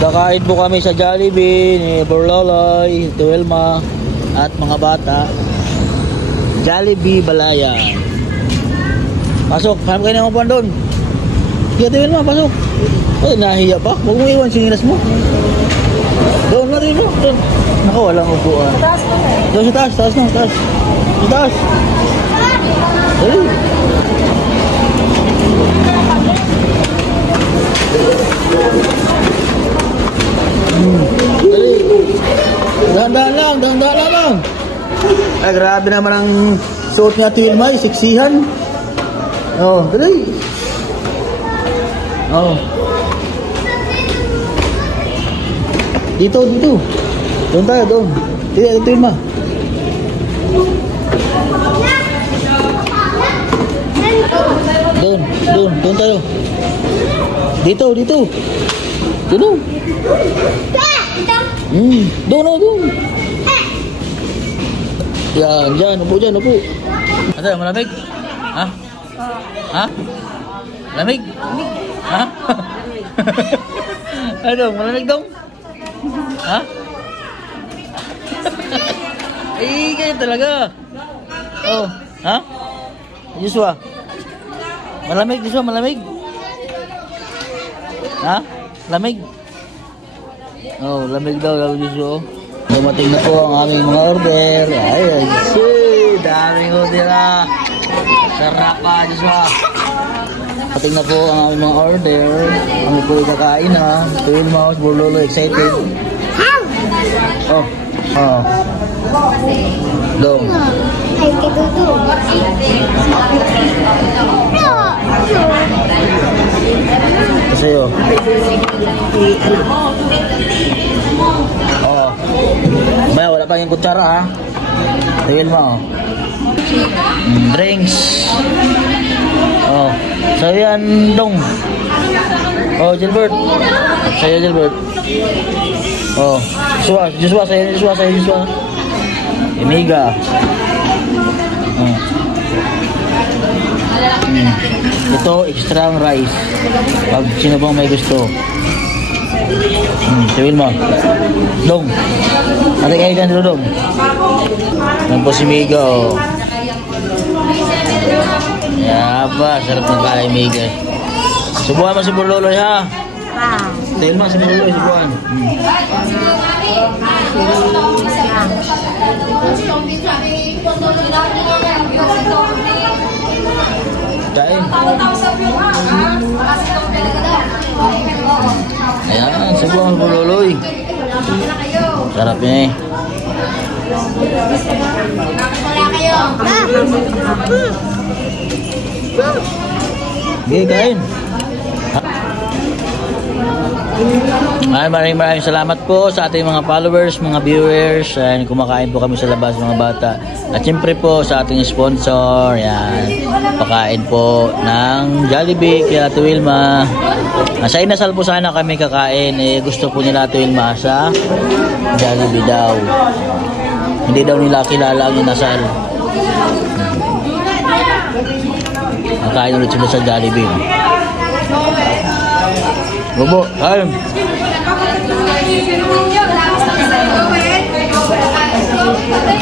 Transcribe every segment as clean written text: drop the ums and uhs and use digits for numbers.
Kakain po kami sa Jollibee ni Borloloy, Tuelma at mga bata. Jollibee Balayan. Pasok, kami kayo ng upuan doon. Sige Tuelma, pasok. Ay, nahiya pa. Huwag mo iwan sinilas mo. Doon natin mo. Doon. Naku, walang upuan. Doon sa taas, taas na, taas. Sa taas. Ay. Dahan-dahan lang. Ay, grabe naman ang suot niya Tuelma, siksihan. Oh, dali. Oh. Dito. Doon tayo, doon. Dito, Tuelma. Doon tayo. Dito. Doon. Doon. Yan, dyan, upo. Ate, malamig? Ha? Ha? Malamig? Ha? Ano, malamig dong? Ha? Eh, ganyan talaga. Oh, ha? Joshua? Malamig, Joshua, malamig? Ha? Lamig? Oh, lamig daw, Joshua. Dumating na po ang aming mga order. Ay, daming order na. Sarap pa, Joshua. Dumating na po ang aming mga order. Kami po ikakain na. Tuelma, Borlolo, excited. Oh. Dong. Ay, kituto. Ito sa'yo. Oh. Maya, wala pa yung kutsara ha. Tuelma, oh. Drinks. Oh. Sa'yo yan, Dong. Oh, Gilbert. Sa'yo, Gilbert. Oh. Joshua, sa'yo, Joshua. Emiga. Oh. Ito, extra rice. Pag sino bang may gusto. Tuelma. Dong. Ate kayo dyan dito, Dong. Yan po si Miga, oh. Yaba, sarap ng kaya, Miga. Subuhan mo si Borloloy, ha? Tuelma, si Borloloy, subuhan. Kain. Ayan, subuhan mo Borloloy. Sarap niya eh. Okay, kain. Ay, maraming salamat po sa ating mga followers, mga viewers. Ayan, kumakain po kami sa labas, mga bata. At siyempre po sa ating sponsor, yan, pakain po ng Jollibee kaya Tuelma. Sa inasal po sana kami kakain, gusto po nila Tuelma sa Jollibee daw. Hindi daw nila kilala ang inasal. Makain ulit sila sa Jollibee. Bobo, kain.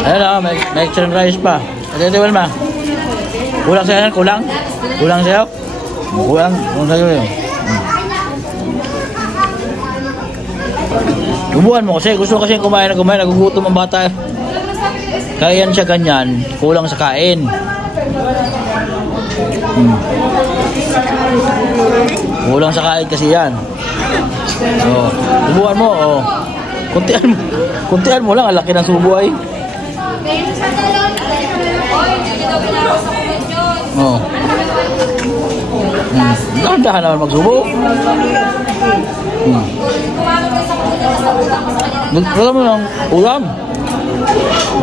Ayan o, may extra rice pa. Ate Tuelma. Kulang sa'yo yan? Kulang? Kulang sa'yo? Kulang sa'yo yun. Tubuhan mo kasi. Gusto kasi kumain. Nagugutom ang bata. Kaya yan siya ganyan. Kulang sa kain. Kulang sa kain kasi yan. So, tubuhan mo. Oh. Kuntian mo lang. Ang laki ng subo ay. Oh. Dahan-dahan naman magsubo. Alam mo lang, ulam.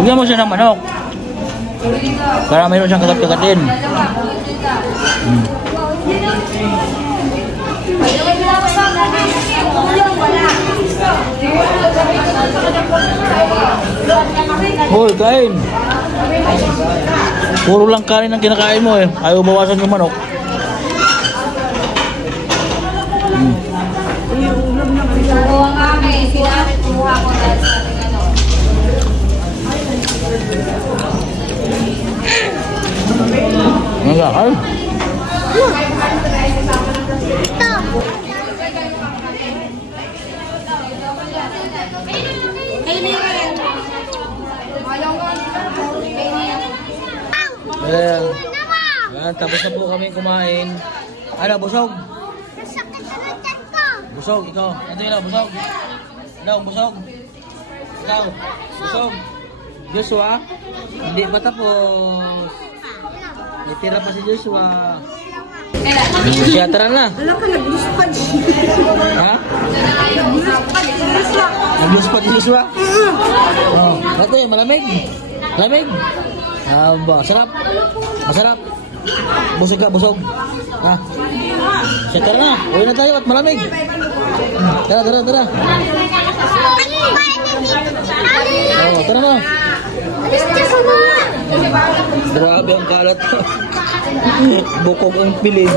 Bigyan mo siya ng manok. Para mayroon siyang kagat-kagatin. Hoy, kain. Puro lang kanin ang kinakain mo eh. Ayaw bawasan yung manok. Nagakal. Ayan. Ayan, tapos na po kami kumain. Ano, busog? Busog, ikaw. Ano yun, busog? Ano, busog? Ikaw, busog. Joshua, hindi pa tapos. May tira pa si Joshua. Siya, tara na. Wala ka, nagluspad. Ha? Nagluspad. Nagluspad si Joshua? Oh, ito yun, malamig. Malamig. Aba, sarap. Masarap. Busog ka, busog. Ha? Siya, tara na. Uwi na tayo at malamig. Tara, tara, tara. Oh, tara na. Grabe ang kalat. Bukog ang piling.